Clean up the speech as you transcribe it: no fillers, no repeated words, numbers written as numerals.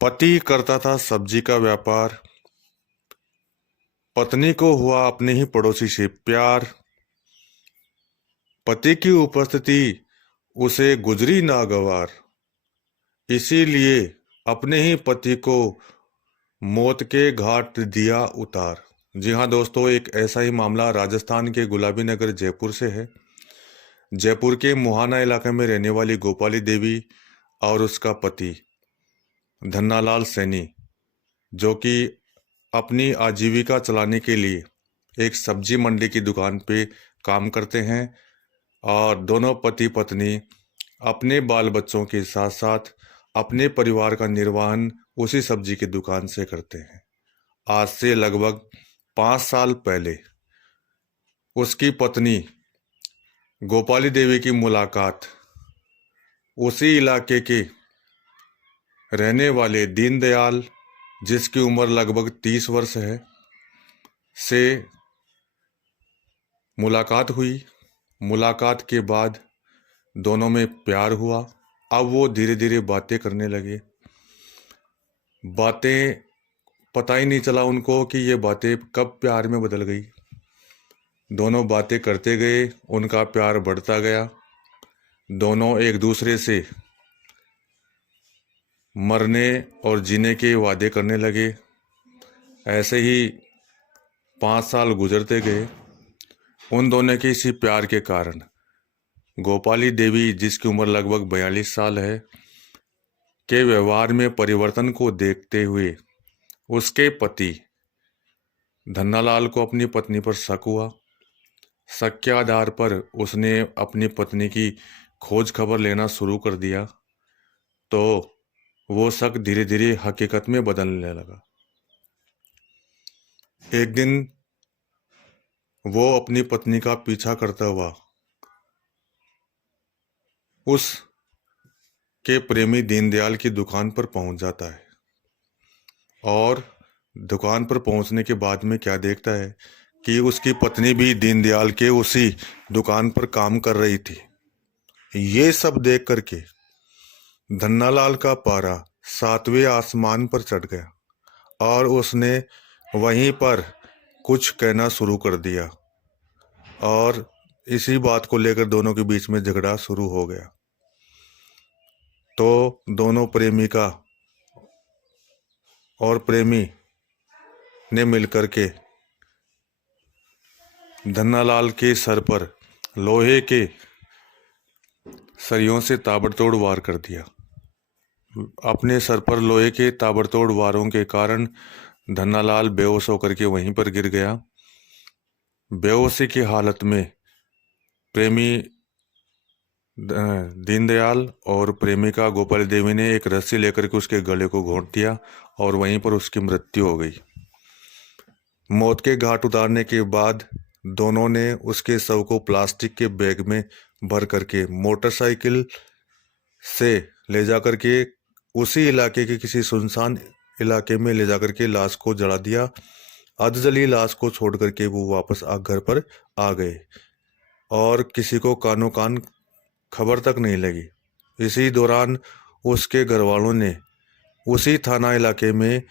पति करता था सब्जी का व्यापार। पत्नी को हुआ अपने ही पड़ोसी से प्यार। पति की उपस्थिति उसे गुजरी नागवार। इसीलिए अपने ही पति को मौत के घाट दिया उतार। जी हाँ दोस्तों, एक ऐसा ही मामला राजस्थान के गुलाबी नगर जयपुर से है। जयपुर के मुहाना इलाके में रहने वाली गोपाली देवी और उसका पति धन्नालाल सैनी, जो कि अपनी आजीविका चलाने के लिए एक सब्जी मंडी की दुकान पे काम करते हैं, और दोनों पति पत्नी अपने बाल बच्चों के साथ साथ अपने परिवार का निर्वहन उसी सब्जी की दुकान से करते हैं। आज से लगभग 5 साल पहले उसकी पत्नी गोपाली देवी की मुलाकात उसी इलाके के रहने वाले दीनदयाल, जिसकी उम्र लगभग 30 वर्ष है, से मुलाकात हुई। मुलाकात के बाद दोनों में प्यार हुआ। अब वो धीरे धीरे बातें करने लगे। बातें पता ही नहीं चला उनको कि ये बातें कब प्यार में बदल गई। दोनों बातें करते गए, उनका प्यार बढ़ता गया। दोनों एक दूसरे से मरने और जीने के वादे करने लगे। ऐसे ही 5 साल गुजरते गए। उन दोनों के इसी प्यार के कारण गोपाली देवी, जिसकी उम्र लगभग 42 साल है, के व्यवहार में परिवर्तन को देखते हुए उसके पति धन्नालाल को अपनी पत्नी पर शक हुआ। शक के आधार पर उसने अपनी पत्नी की खोज खबर लेना शुरू कर दिया, तो वो शक धीरे धीरे हकीकत में बदलने लगा। एक दिन वो अपनी पत्नी का पीछा करता हुआ उस के प्रेमी दीनदयाल की दुकान पर पहुंच जाता है, और दुकान पर पहुंचने के बाद में क्या देखता है कि उसकी पत्नी भी दीनदयाल के उसी दुकान पर काम कर रही थी। ये सब देख करके धन्नालाल का पारा 7वें आसमान पर चढ़ गया, और उसने वहीं पर कुछ कहना शुरू कर दिया, और इसी बात को लेकर दोनों के बीच में झगड़ा शुरू हो गया। तो दोनों प्रेमिका और प्रेमी ने मिलकर के धन्नालाल के सर पर लोहे के सरियों से ताबड़तोड़ वार कर दिया। अपने सर पर लोहे के ताबड़तोड़ वारों के कारण धन्नालाल बेहोश होकर के वहीं पर गिर गया। बेहोशी की हालत में प्रेमी दीनदयाल और प्रेमिका गोपाल देवी ने एक रस्सी लेकर के उसके गले को घोंट दिया, और वहीं पर उसकी मृत्यु हो गई। मौत के घाट उतारने के बाद दोनों ने उसके शव को प्लास्टिक के बैग में भर करके मोटरसाइकिल से ले जाकर के उसी इलाके के किसी सुनसान इलाके में ले जाकर के लाश को जला दिया। अधजली लाश को छोड़ करके वो वापस घर पर आ गए, और किसी को कानो कान खबर तक नहीं लगी। इसी दौरान उसके घर वालों ने उसी थाना इलाके में